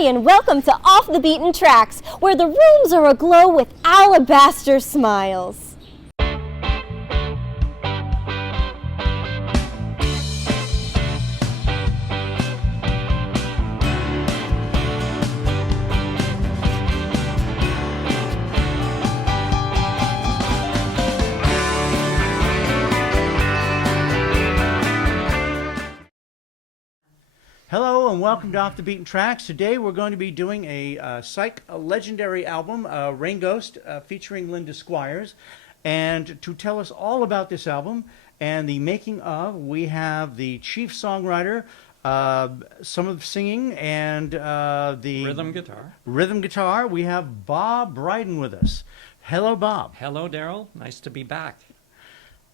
Hi, and welcome to Off the Beaten Tracks, where the rooms are aglow with alabaster smiles. Hello and welcome to Off the Beaten Tracks. Today we're going to be doing a legendary album, Rain Ghost, featuring Linda Squires. And to tell us all about this album and the making of, we have the chief songwriter, some of the singing, and the rhythm guitar. We have Bob Bryden with us. Hello, Bob. Hello, Daryl. Nice to be back.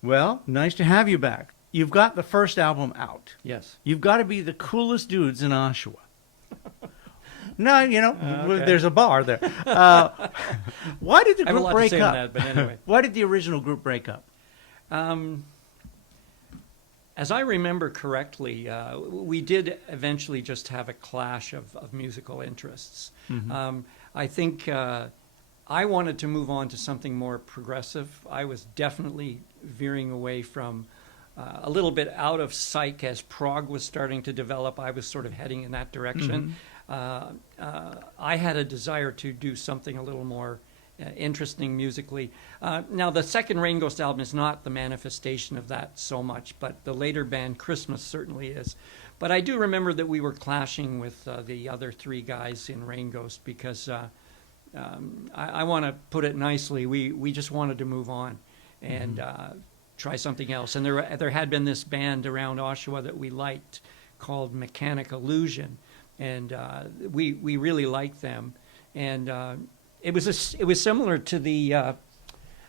Well, nice to have you back. You've got the first album out. Yes. You've got to be the coolest dudes in Oshawa. No, you know, Okay. There's a bar there. Why did the I have a group lot to break say up? on that, but anyway. Why did the original group break up? As I remember correctly, we did eventually just have a clash of musical interests. Mm-hmm. I think I wanted to move on to something more progressive. I was definitely veering away from a little bit out of psych as prog was starting to develop. I was sort of heading in that direction. I had a desire to do something a little more interesting musically. Now, the second Rain Ghost album is not the manifestation of that so much, but the later band Christmas certainly is. But I do remember that we were clashing with the other three guys in Rain Ghost because I want to put it nicely. We just wanted to move on and try something else. And there had been this band around Oshawa that we liked called Mechanic Illusion, and we really liked them. And it was similar to the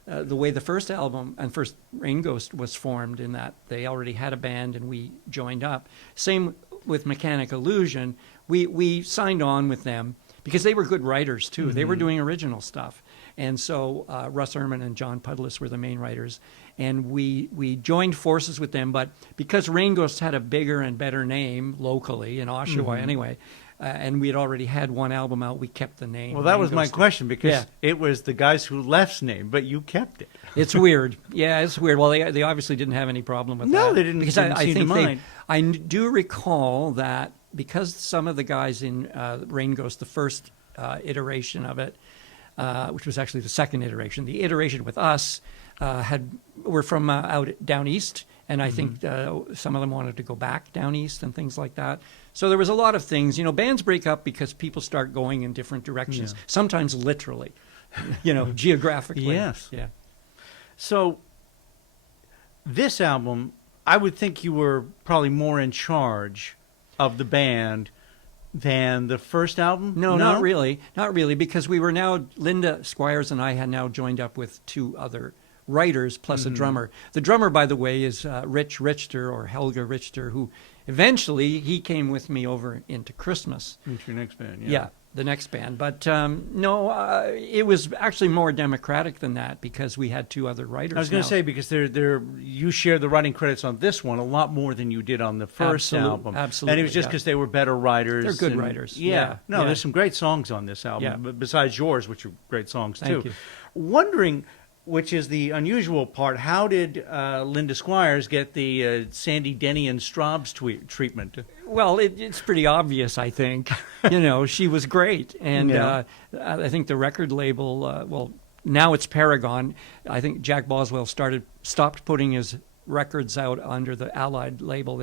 way the first album and first Rain Ghost was formed, in that they already had a band and we joined up. Same with Mechanic Illusion. We signed on with them because they were good writers too. They were doing original stuff. And so Russ Erman and John Pudlis were the main writers. And we joined forces with them. But because Rain Ghost had a bigger and better name locally, in Oshawa anyway, and we had already had one album out, we kept the name. Well, that Rain was my Ghost. question, because Yeah. it was the guys who left's name, but you kept it. It's weird. Yeah, it's weird. Well, they obviously didn't have any problem with that. No, they didn't Because seem I to think mind. I do recall that because some of the guys in Rain Ghost, the first iteration of it, which was actually the second iteration, the iteration with us were from out down east, and I think some of them wanted to go back down east and things like that. So there was a lot of things. You know, bands break up because people start going in different directions, sometimes literally, geographically. Yes. Yeah. So this album, I would think you were probably more in charge of the band than the first album? No, not really. Not really, because we were now, Linda Squires and I had now joined up with two other writers plus a drummer. The drummer, by the way, is Rich Richter, or Helga Richter, who eventually he came with me over into Christmas. Into your next band, Yeah, the next band. But no, it was actually more democratic than that because we had two other writers. I was going now. to say, because you share the writing credits on this one a lot more than you did on the first album. Absolutely. And it was just because they were better writers. They're good writers. Yeah. No, Yeah. there's some great songs on this album, Yeah. besides yours, which are great songs Thank too. you. Wondering, which is the unusual part, how did Linda Squires get the Sandy Denny and Straub's treatment? Well, it's pretty obvious, I think. She was great. And I think the record label, well, now it's Paragon. I think Jack Boswell stopped putting his records out under the Allied label.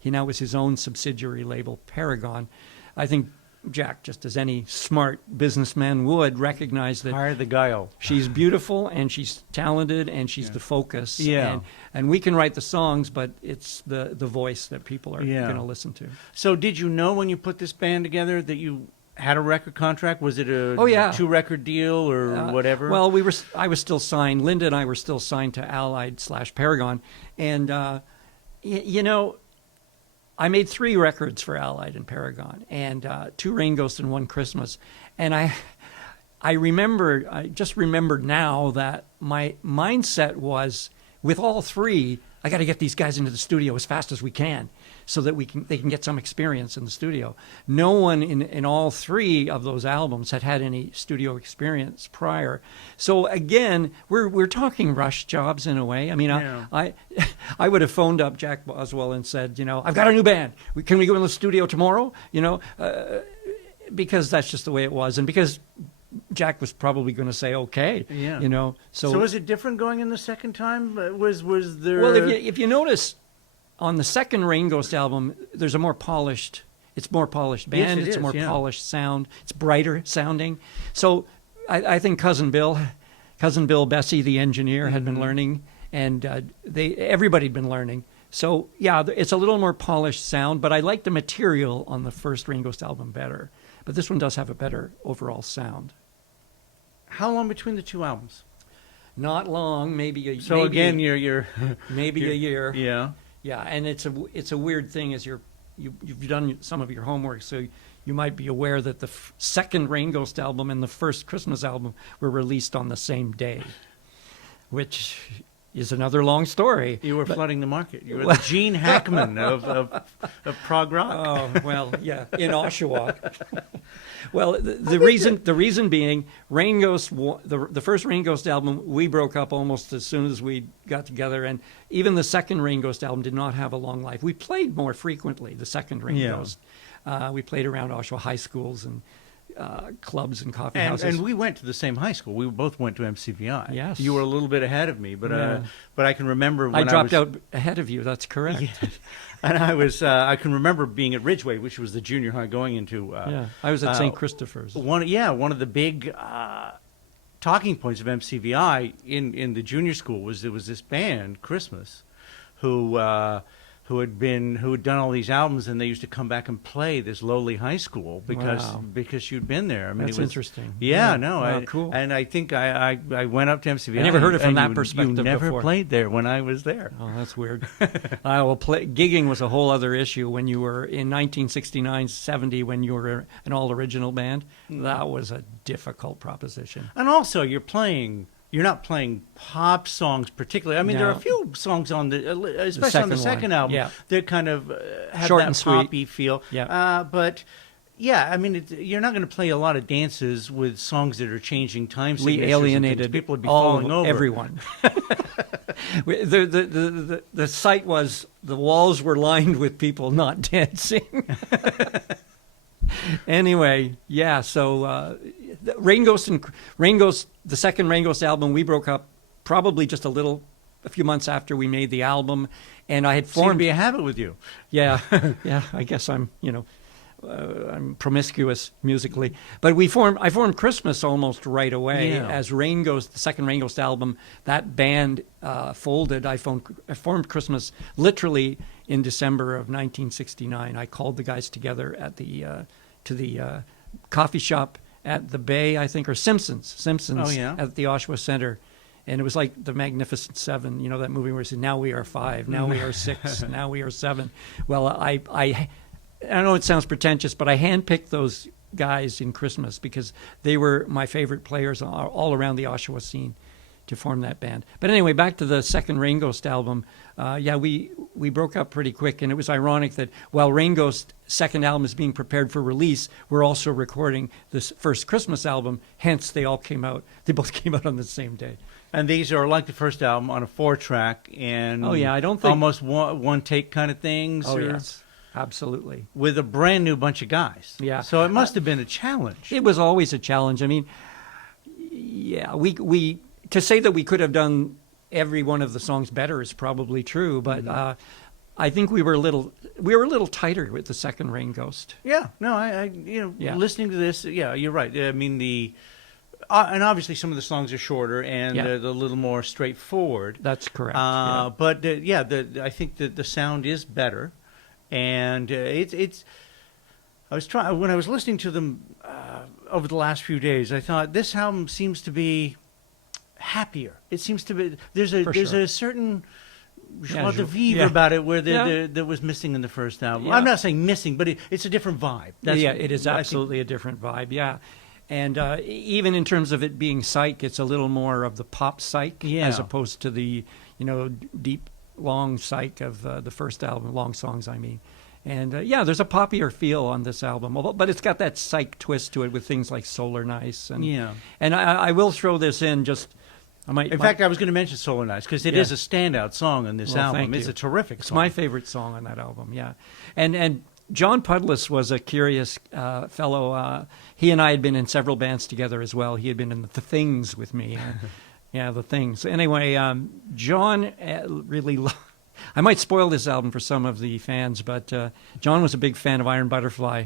He now was his own subsidiary label, Paragon. I think Jack, just as any smart businessman would, recognize that Hire the guile. she's beautiful and she's talented and she's the focus. Yeah. And we can write the songs, but it's the voice that people are going to listen to. So did you know when you put this band together that you had a record contract? Was it a 2-record deal or whatever? Well, I was still signed. Linda and I were still signed to Allied/Paragon. And, I made 3 records for Allied and Paragon, and 2 Rain Ghost and 1 Christmas. And I just remembered now that my mindset was, with all 3, I got to get these guys into the studio as fast as we can. so that they can get some experience in the studio. No one in all three of those albums had had any studio experience prior. So again, we're talking rush jobs in a way. I mean, Yeah. I would have phoned up Jack Boswell and said, I've got a new band. Can we go in the studio tomorrow? Because that's just the way it was, and because Jack was probably going to say okay. Yeah. So is it different going in the second time? Was there? Well, if you notice, on the second Rain Ghost album, there's a more polished. It's more polished band. Yes, it it's a is, more yeah. polished sound. It's brighter sounding. So I think Cousin Bill Bessie, the engineer, had been learning, and everybody'd been learning. So yeah, it's a little more polished sound. But I like the material on the first Rain Ghost album better. But this one does have a better overall sound. How long between the two albums? Not long, maybe a So maybe, again, you're maybe a year. Yeah. Yeah, and it's a weird thing as you've done some of your homework, so you might be aware that the second Rain Ghost album and the first Christmas album were released on the same day, which is another long story. You were flooding the market. You were the Gene Hackman of prog rock. Oh well, yeah, in Oshawa. Well, the reason being, Rain Ghost, the first Rain Ghost album, we broke up almost as soon as we got together, and even the second Rain Ghost album did not have a long life. We played more frequently. The second Rain Yeah. Ghost, we played around Oshawa high schools and clubs and coffee And, houses. and we went to the same high school. We both went to MCVI. Yes. You were a little bit ahead of me, but Yeah. but I can remember I when dropped was, out ahead of you. That's correct. Yeah. And I can remember being at Ridgeway, which was the junior high going into. Yeah, I was at St. Christopher's. One of the big talking points of MCVI in the junior school was there was this band Christmas, who had done all these albums, and they used to come back and play this lowly high school Wow. because you'd been there. I mean, That's it was interesting. Yeah, Yeah. no, Wow, cool. And I think I went up to MCVI. I never heard it from and that you perspective never before. played there when I was there. Oh, that's weird. Gigging was a whole other issue when you were in 1969-70 when you were an all-original band. That was a difficult proposition. And also, you're not playing pop songs particularly. I mean, there are a No. few songs on especially on the second second one, album, yeah. that kind of have Short that and sweet. poppy feel. Yeah. But yeah, I mean, you're not going to play a lot of dances with songs that are changing time signatures. We and alienated things. People would be all falling over. everyone. The site was, the walls were lined with people not dancing. Anyway, yeah, so Rain Ghost, the second Rain Ghost album, we broke up probably just a few months after we made the album, and I had Seemed to formed. be a habit with you. Yeah, yeah, I guess I'm promiscuous musically, but I formed Christmas almost right away. Yeah. As Rain Ghost, the second Rain Ghost album, that band folded. I formed Christmas literally in December of 1969. I called the guys together at the coffee shop at the Bay, I think, or Simpsons. Oh, yeah. At the Oshawa Center. And it was like the Magnificent Seven, that movie where it said, now we are 5, now we are 6, now we are 7. Well, I know it sounds pretentious, but I handpicked those guys in Christmas because they were my favorite players all around the Oshawa scene to form that band. But anyway, back to the second Rain Ghost album. We broke up pretty quick, and it was ironic that while Rain Ghost's second album is being prepared for release, we're also recording this first Christmas album. Hence, they both came out on the same day. And these are like the first album on a 4-track and Oh, yeah, I don't think- almost one take kind of things. Oh, or- yes, absolutely. With a brand new bunch of guys. Yeah. So it must have been a challenge. It was always a challenge. I mean, yeah, we to say that we could have done every one of the songs better is probably true, but I think we were a little tighter with the second Rain Ghost. Yeah, no, Yeah. listening to this, yeah, you're right. I mean, and obviously some of the songs are shorter and Yeah. they're a little more straightforward. That's correct. Yeah. But I think that the sound is better, and it's. When I was listening to them over the last few days, I thought this album seems to be happier. It seems to be there's For a sure. certain Yeah, joie de joie. vivre Yeah. about it where Yeah. that was missing in the first album. Yeah. I'm not saying missing, but it's a different vibe. Yeah, it is I think- absolutely a different vibe. Yeah, and even in terms of it being psych, it's a little more of the pop psych Yeah. as opposed to the deep long psych of the first album, long songs. I mean, And yeah, there's a poppier feel on this album, but it's got that psych twist to it with things like Solar Nice. And, Yeah. And I will throw this in just, In fact, I was going to mention Solar Nice because it Yeah. is a standout song on this Well, album. thank It's you. a terrific It's song. my favorite song on that album, yeah. And John Pudlis was a curious fellow. He and I had been in several bands together as well. He had been in The Things with me. Yeah, The Things. Anyway, John really... I might spoil this album for some of the fans, but John was a big fan of Iron Butterfly.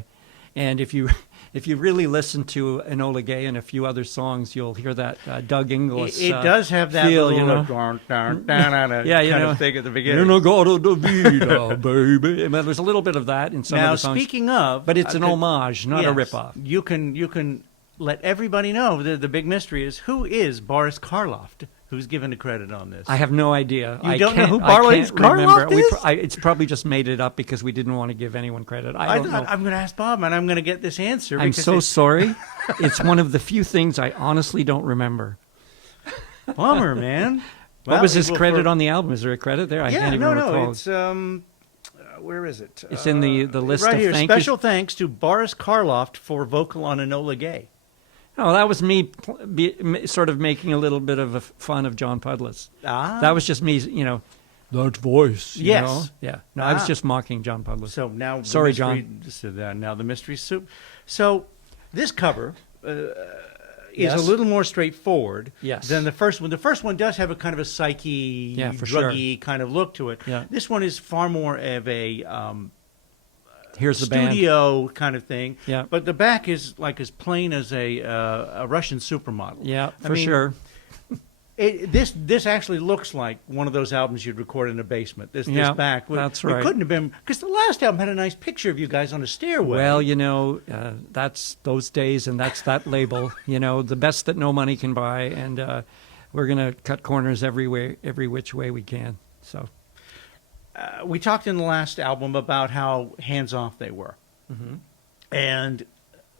And if you really listen to Enola Gay and a few other sons, you'll hear that Doug Inglis It does have that feel, little you know? yeah, kind of thing at the beginning. Inagata baby. But there's a little bit of that in some of Now, the songs. speaking of... But it's an homage, not a yes, ripoff. You can let everybody know the big mystery is who is Boris Karloff, who's given the credit on this. I have no idea. You I don't know can't- who I Boris can't remember. Karloff is? It's probably just made it up because we didn't want to give anyone credit. I don't know. I'm going to ask Bob, and I'm going to get this answer. I'm because so it's sorry. It's one of the few things I honestly don't remember. bummer, man. What was his well, credit for- on the album? Is there a credit there? I Yeah, can't even no, recall. it's where is it? It's in the list right of here. thank Special thanks to Boris Karloff for vocal on Enola Gay. Oh, that was me sort of making a little bit of fun of John Pudlis. Ah, That was just me, you know, that voice. You Yes. know? Yeah. No, I was Ah. just mocking John Pudlis. so now. the Sorry, mystery- now the mystery soup. So this cover is Yes. a little more straightforward Yes. than the first one. The first one does have a kind of a psyche, Yeah, for sure. druggy kind of look to it. Yeah. This one is far more of a Here's the band. studio kind of thing. Yeah. But the back is like as plain as a Russian supermodel. Yeah, I for mean, sure. This actually looks like one of those albums you'd record in a basement. This Yeah, back. that's It right. couldn't have been because the last album had a nice picture of you guys on a stairway. Well, you know, that's those days and that's that label. You know, the best that no money can buy, and we're gonna cut corners every which way we can. So, we talked in the last album about how hands off they were, mhm. and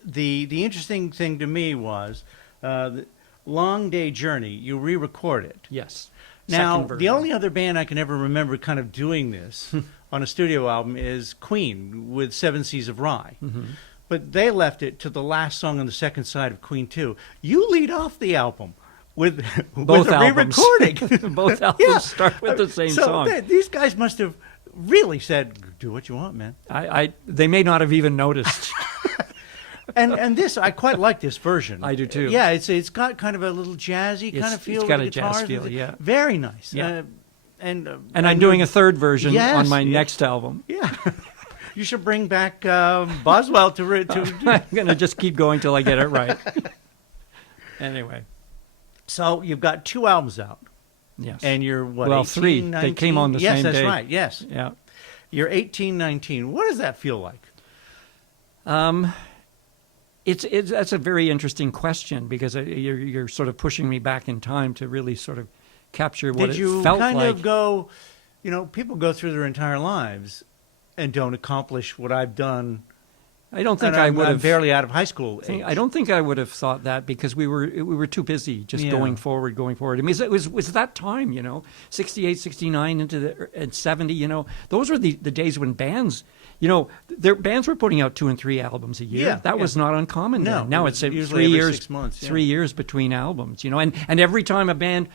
the interesting thing to me was the Long Day Journey. You re-record it. yes. Now, Second the version. only other band I can ever remember kind of doing this on a studio album is Queen with Seven Seas of Rye. Mhm. But they left it to the last song on the second side of Queen 2. You lead off the album with, Both with a albums. re-recording. Both albums start with the same so song. These guys must have really said, do what you want, man. They may not have even noticed. And this, I quite like this version. I do too. Yeah, it's got kind of a little jazzy kind of feel. It's got with a the jazz guitars. feel, yeah. Very nice. Yeah. And And I'm doing a third version Yes, on my yes. next album. Yeah. You should bring back Boswell to I'm going to just keep going till I get it right. Anyway, So you've got 2 albums out, yes. and you're what? Well, 18, 3. They 19? came on the yes, same that's day. right. Yes, Yeah. you're 18, 19. What does that feel like? It's that's a very interesting question because you're sort of pushing me back in time to really sort of capture what Did it you felt kind like. of go? You know, people go through their entire lives and don't accomplish what I've done. I don't think And I I'm would have. barely out of high school age. I don't think I would have thought that because we were too busy just Yeah. going forward. I mean, it was that time, you know, 68, 69 and 70, you know, those were the days when bands, you know, their bands were putting out 2 and 3 albums a year. Yeah, That yeah. was not uncommon No, then. Now it it's was at usually 3 every years, 6 months, yeah. 3 years between albums, you know, and every time a band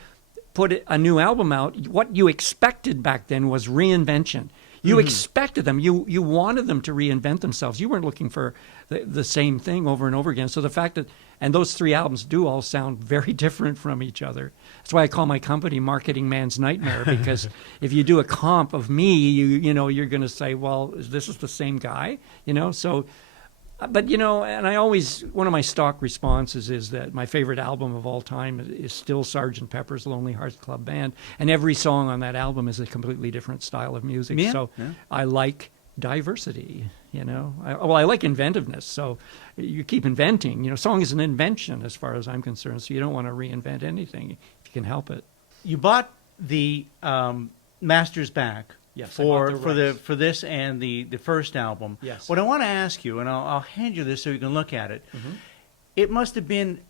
put a new album out, what you expected back then was reinvention. You expected them. You wanted them to reinvent themselves. You weren't looking for the same thing over and over again. So the fact that, and those 3 albums do all sound very different from each other. That's why I call my company Marketing Man's Nightmare, because if you do a comp of me, you know, you're going to say, well, this is the same guy, you know? So, but, you know, and one of my stock responses is that my favorite album of all time is still Sgt. Pepper's Lonely Hearts Club Band. And every song on that album is a completely different style of music. Yeah, So yeah. I like diversity, you know. I like inventiveness. So you keep inventing. You know, song is an invention as far as I'm concerned. So you don't want to reinvent anything if you can help it. You bought the masters back. Yes, I bought the rights. for this and the first album. Yes. What I want to ask you, and I'll hand you this so you can look at it. Mm-hmm. It must have been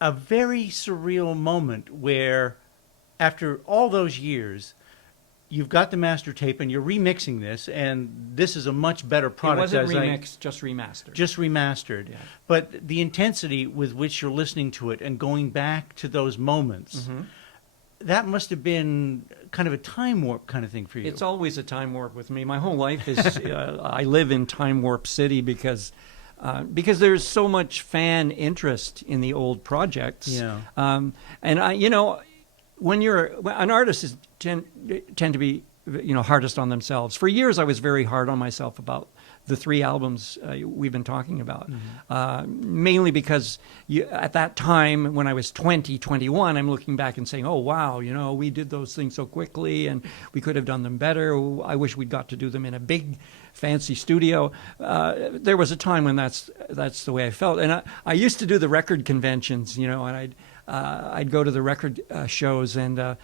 a very surreal moment where, after all those years, you've got the master tape and you're remixing this, and this is a much better It product. wasn't as I- remixed, just remastered. just remastered. Yeah. But the intensity with which you're listening to it and going back to those moments, Mm-hmm. that must have been kind of a time warp kind of thing for you. It's always a time warp with me. My whole life is I live in time warp city because there's so much fan interest in the old projects. Yeah. And when you're an artist, tend to be hardest on themselves. For years, I was very hard on myself about the 3 albums we've been talking about, mainly because at that time when I was 20, 21, I'm looking back and saying, oh, wow, we did those things so quickly and we could have done them better. I wish we'd got to do them in a big, fancy studio. There was a time when that's the way I felt. And I used to do the record conventions, and I'd go to the record shows. And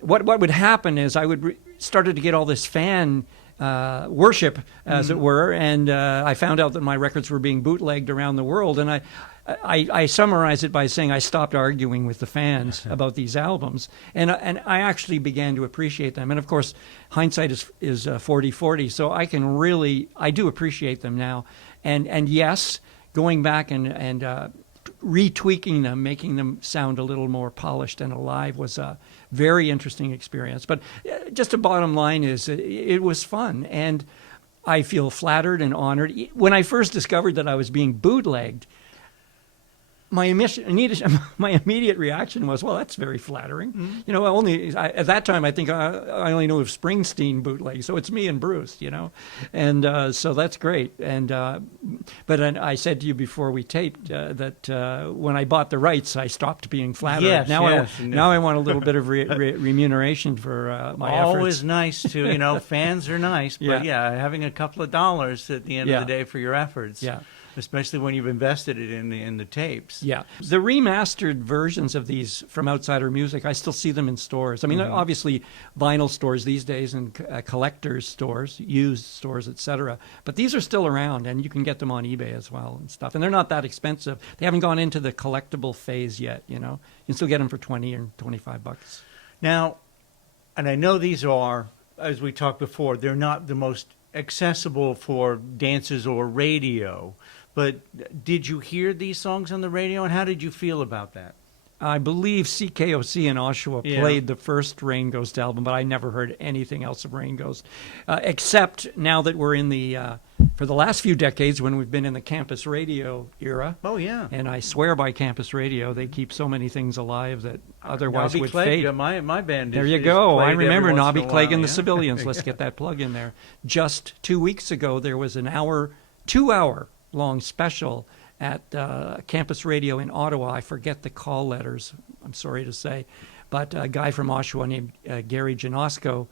what would happen is I would started to get all this fan worship, as it were, and I found out that my records were being bootlegged around the world, and I summarize it by saying I stopped arguing with the fans about these albums, and I actually began to appreciate them. And of course, hindsight is 40/40, so I do appreciate them now. And yes, going back and retweaking them, making them sound a little more polished and alive was a very interesting experience. But just a bottom line is it was fun, and I feel flattered and honored. When I first discovered that I was being bootlegged, my immediate reaction was, well, that's very flattering. At that time, I think I only knew of Springsteen bootleg, so it's me and Bruce, and so that's great. And but I said to you before we taped that when I bought the rights, I stopped being flattered. Yes, now yes. now I want a little bit of remuneration for my Always efforts. nice to, fans are nice, but having a couple of dollars at the end of the day for your efforts. Yeah. Especially when you've invested it in the tapes. Yeah. The remastered versions of these from Outsider Music, I still see them in stores. I mean, obviously vinyl stores these days and collectors stores, used stores, etc. But these are still around, and you can get them on eBay as well and stuff. And they're not that expensive. They haven't gone into the collectible phase yet, You can still get them for $20 or $25. Now, and I know these are, as we talked before, they're not the most accessible for dances or radio. But did you hear these songs on the radio, and how did you feel about that? I believe CKOC in Oshawa played the first Rain Ghost album, but I never heard anything else of Rain Ghost, except now that we're in for the last few decades when we've been in the campus radio era. Oh, yeah. And I swear by campus radio, they keep so many things alive that otherwise Nobby would Clegg, fade. my band There is, you is go. played I every remember once in Nobby a Clegg while, and the yeah. Civilians. Let's get that plug in there. Just 2 weeks ago, there was an 2-hour long special at campus radio in Ottawa. I forget the call letters, I'm sorry to say. But a guy from Oshawa named Gary Janosko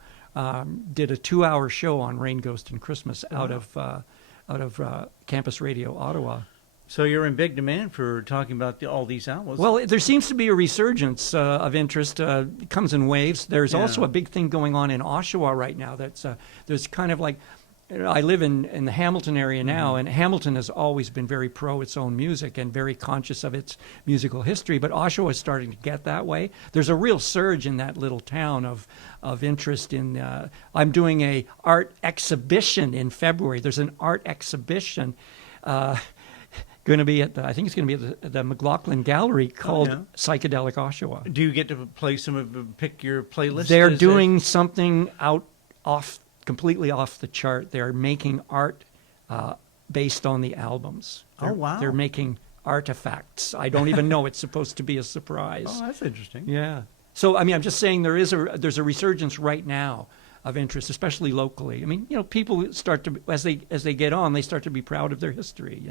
did a 2-hour show on Rain Ghost and Christmas out of campus radio Ottawa. So you're in big demand for talking about all these albums. Well, there seems to be a resurgence of interest. It comes in waves. There's also a big thing going on in Oshawa right now. There's kind of like, I live in the Hamilton area now, and Hamilton has always been very pro its own music and very conscious of its musical history. But Oshawa is starting to get that way. There's a real surge in that little town of interest in. I'm doing a art exhibition in February. There's an art exhibition. Going to be I think it's going to be at the McLaughlin Gallery called Psychedelic Oshawa. Do you get to play pick your playlist? They're doing something completely off the chart. They're making art based on the albums. Oh, wow. They're making artifacts. I don't even know. It's supposed to be a surprise. Oh, that's interesting. Yeah. So, I mean, I'm just saying there's a resurgence right now of interest, especially locally. I mean, people start to, as they get on, they start to be proud of their history,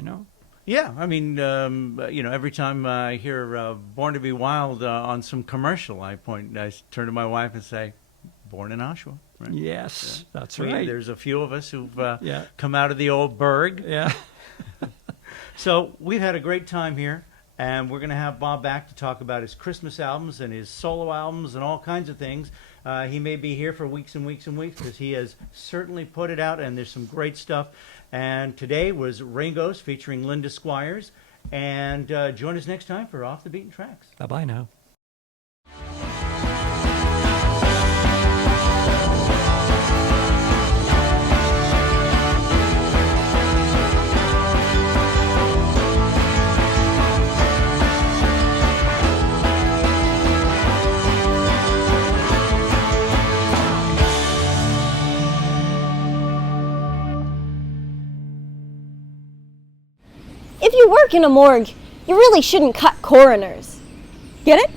Yeah, I mean, every time I hear "Born to Be Wild" on some commercial, I turn to my wife and say, "Born in Oshawa." Right? Yes, that's right. There's a few of us who've come out of the old burg. Yeah. So we've had a great time here, and we're going to have Bob back to talk about his Christmas albums and his solo albums and all kinds of things. He may be here for weeks and weeks and weeks because he has certainly put it out, and there's some great stuff. And today was Rain Ghost featuring Linda Squires. And join us next time for Off the Beaten Tracks. Bye-bye now. you work in a morgue, you really shouldn't cut coroners. Get it?